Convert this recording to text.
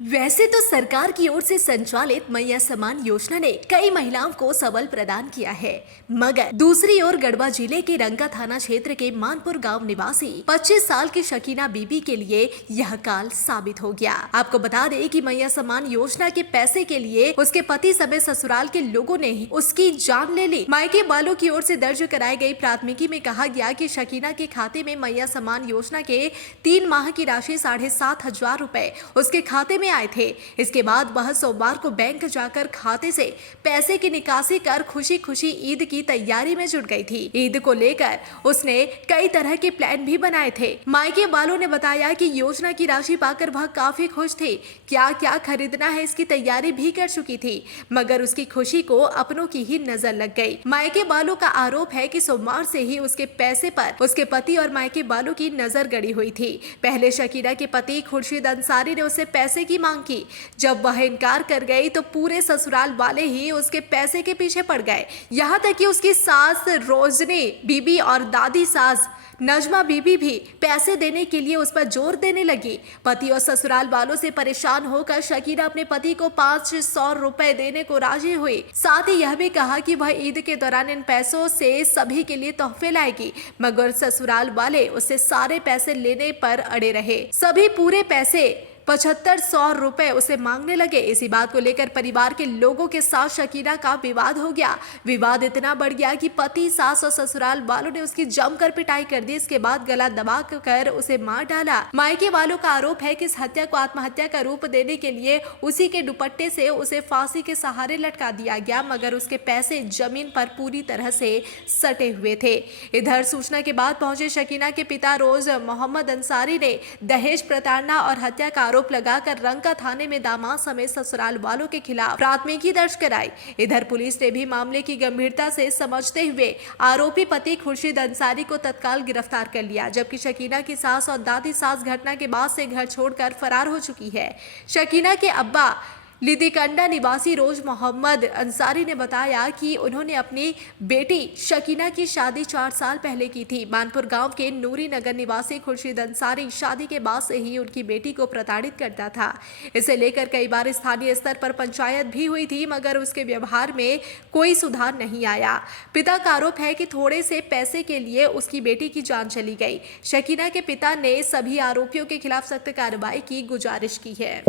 वैसे तो सरकार की ओर से संचालित मैया समान योजना ने कई महिलाओं को सबल प्रदान किया है, मगर दूसरी ओर गढ़वा जिले के रंका थाना क्षेत्र के मानपुर गांव निवासी 25 साल की शकीना बीबी के लिए यह काल साबित हो गया। आपको बता दें कि मैया समान योजना के पैसे के लिए उसके पति समेत ससुराल के लोगों ने ही उसकी जान ले ली। मायके वालों की ओर से दर्ज कराई गई प्राथमिकी में कहा गया कि शकीना के खाते में मैया समान योजना के 3 माह की राशि 7,500 रुपए उसके खाते में आए थे। इसके बाद वह सोमवार को बैंक जाकर खाते से पैसे की निकासी कर खुशी खुशी ईद की तैयारी में जुट गई थी। ईद को लेकर उसने कई तरह के प्लान भी बनाए थे। मायके वालों ने बताया कि योजना की राशि पाकर वह काफी खुश थी। क्या क्या खरीदना है इसकी तैयारी भी कर चुकी थी, मगर उसकी खुशी को अपनों की ही नजर लग गई। मायके वालों का आरोप है कि सोमवार से ही उसके पैसे पर उसके पति और मायके वालों की नजर गड़ी हुई थी। पहले शकीना के पति खुर्शीद अंसारी ने उससे पैसे की मांग की। जब वह इनकार कर गई तो पूरे ससुराल वाले ही उसके पैसे के पीछे पड़ गए। यहाँ तक कि उसकी सास रोजनी बीबी और दादी सास नजमा बीबी भी पैसे देने के लिए उस पर जोर देने लगी। पति और ससुराल वालों से परेशान होकर शकीना अपने पति को 500 रुपए देने को राजी हुई। साथ ही यह भी कहा कि वह ईद के दौरान इन पैसों से सभी के लिए तोहफे लाएगी, मगर ससुराल वाले उससे सारे पैसे लेने पर अड़े रहे। सभी पूरे पैसे 7,500 रुपए उसे मांगने लगे। इसी बात को लेकर परिवार के लोगों के साथ शकीना का विवाद हो गया। विवाद इतना बढ़ गया कि पति, सास और ससुराल वालों ने उसकी जमकर पिटाई कर दी। इसके बाद गला दबा कर उसे मार डाला। मायके वालों का आरोप है कि इस हत्या को आत्महत्या का रूप देने के लिए उसी के दुपट्टे से उसे फांसी के सहारे लटका दिया गया, मगर उसके पैसे जमीन पर पूरी तरह से सटे हुए थे। इधर सूचना के बाद पहुंचे शकीना के पिता रोज मोहम्मद अंसारी ने दहेज प्रताड़ना और हत्या का आरोप लगाकर रंका थाने में दामाद समेत ससुराल वालों के खिलाफ प्राथमिकी दर्ज कराई। इधर पुलिस ने भी मामले की गंभीरता से समझते हुए आरोपी पति खुर्शीद अंसारी को तत्काल गिरफ्तार कर लिया, जबकि शकीना की सास और दादी सास घटना के बाद से घर छोड़कर फरार हो चुकी है। शकीना के अब्बा लिदिकंडा निवासी रोज मोहम्मद अंसारी ने बताया कि उन्होंने अपनी बेटी शकीना की शादी 4 साल पहले की थी। मानपुर गांव के नूरी नगर निवासी खुर्शीद अंसारी शादी के बाद से ही उनकी बेटी को प्रताड़ित करता था। इसे लेकर कई बार स्थानीय स्तर पर पंचायत भी हुई थी, मगर उसके व्यवहार में कोई सुधार नहीं आया। पिता का आरोप है कि थोड़े से पैसे के लिए उसकी बेटी की जान चली गई। शकीना के पिता ने सभी आरोपियों के खिलाफ सख्त कार्रवाई की गुजारिश की है।